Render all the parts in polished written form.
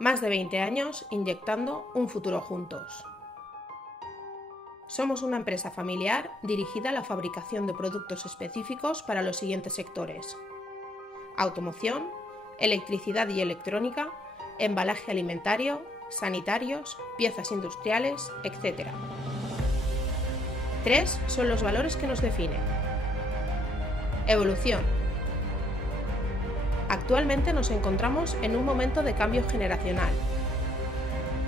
Más de 20 años inyectando un futuro juntos. Somos una empresa familiar dirigida a la fabricación de productos específicos para los siguientes sectores: automoción, electricidad y electrónica, embalaje alimentario, sanitarios, piezas industriales, etc. 3 son los valores que nos definen. Evolución. Actualmente nos encontramos en un momento de cambio generacional,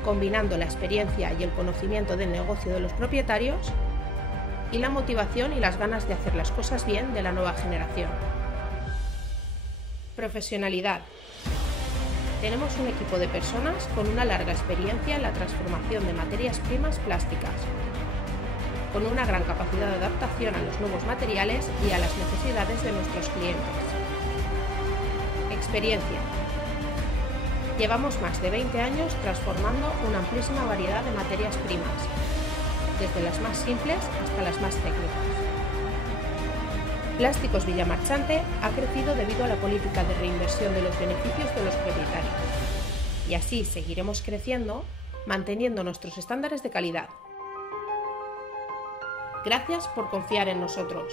combinando la experiencia y el conocimiento del negocio de los propietarios y la motivación y las ganas de hacer las cosas bien de la nueva generación. Profesionalidad. Tenemos un equipo de personas con una larga experiencia en la transformación de materias primas plásticas, con una gran capacidad de adaptación a los nuevos materiales y a las necesidades de nuestros clientes. Experiencia. Llevamos más de 20 años transformando una amplísima variedad de materias primas, desde las más simples hasta las más técnicas. Plásticos Villamarchante ha crecido debido a la política de reinversión de los beneficios de los propietarios, y así seguiremos creciendo, manteniendo nuestros estándares de calidad. Gracias por confiar en nosotros.